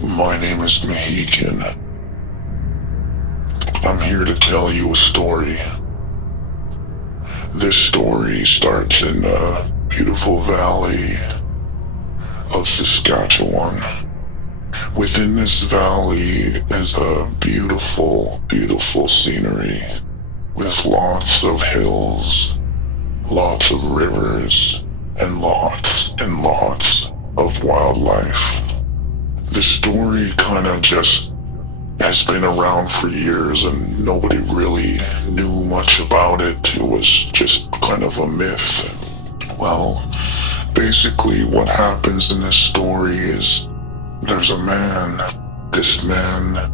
My name is Mahihkan. I'm here to tell you a story. This story starts in a beautiful valley of Saskatchewan. Within this valley is a beautiful, beautiful scenery with lots of hills, lots of rivers, and lots of wildlife. The story kind of just has been around for years and nobody really knew much about it. It was just kind of a myth. Well, basically what happens in this story is there's a man. This man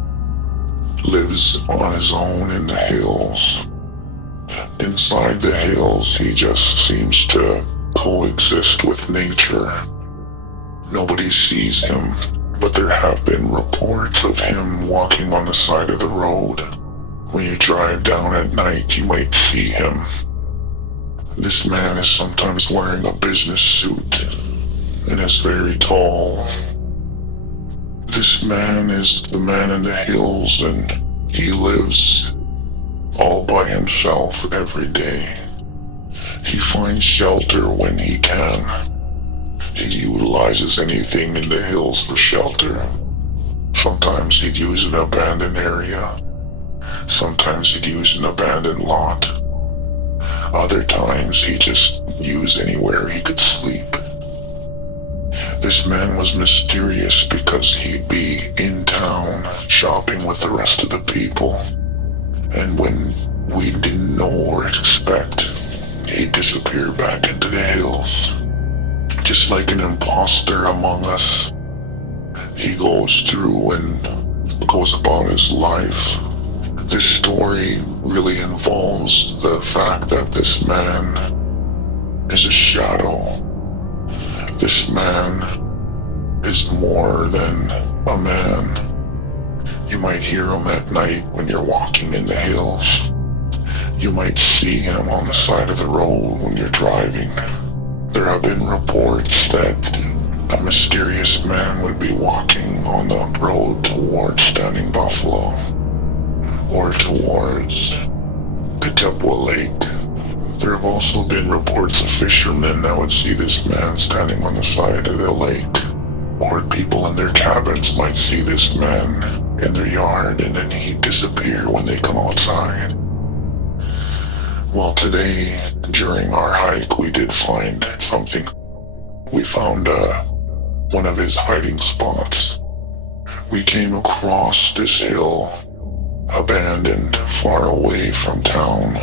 lives on his own in the hills. Inside the hills, he just seems to coexist with nature. Nobody sees him. But there have been reports of him walking on the side of the road. When you drive down at night, you might see him. This man is sometimes wearing a business suit and is very tall. This man is the man in the hills, and he lives all by himself every day. He finds shelter when he can. He utilizes anything in the hills for shelter. Sometimes he'd use an abandoned area. Sometimes he'd use an abandoned lot. Other times he'd just use anywhere he could sleep. This man was mysterious because he'd be in town shopping with the rest of the people. And when we didn't know or expect, he'd disappear back into the hills. Just like an imposter among us, he goes through and goes about his life. This story really involves the fact that this man is a shadow. This man is more than a man. You might hear him at night when you're walking in the hills. You might see him on the side of the road when you're driving. There have been reports that a mysterious man would be walking on the road towards Standing Buffalo or towards Katepwa Lake. There have also been reports of fishermen that would see this man standing on the side of the lake, or people in their cabins might see this man in their yard and then he'd disappear when they come outside. Well, today, during our hike, we did find something. We found one of his hiding spots. We came across this hill, abandoned, far away from town.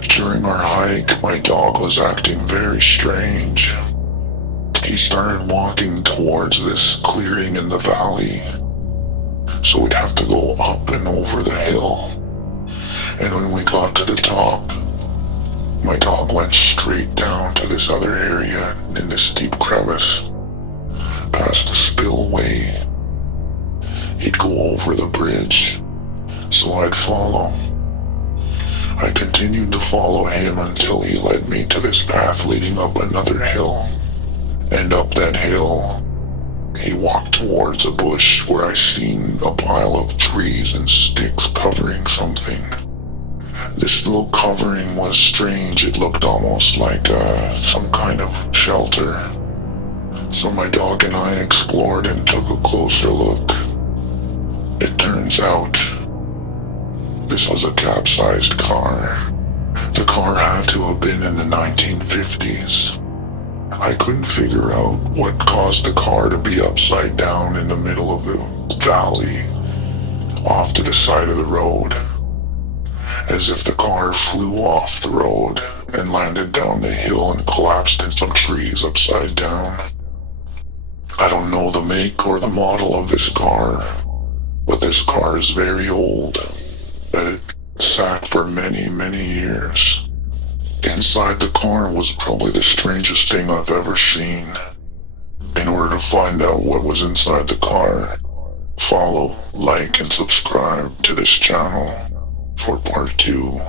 During our hike, my dog was acting very strange. He started walking towards this clearing in the valley, so we'd have to go up and over the hill. And when we got to the top, my dog went straight down to this other area in this deep crevice, past the spillway. He'd go over the bridge, so I'd follow. I continued to follow him until he led me to this path leading up another hill. And up that hill, he walked towards a bush where I seen a pile of trees and sticks covering something. This little covering was strange. It looked almost like some kind of shelter. So my dog and I explored and took a closer look. It turns out this was a capsized car. The car had to have been in the 1950s. I couldn't figure out what caused the car to be upside down in the middle of the valley, off to the side of the road, as if the car flew off the road and landed down the hill and collapsed in some trees upside down. I don't know the make or the model of this car, but this car is very old, that it sat for many, many years. Inside the car was probably the strangest thing I've ever seen. In order to find out what was inside the car, follow, like, and subscribe to this channel for part 2.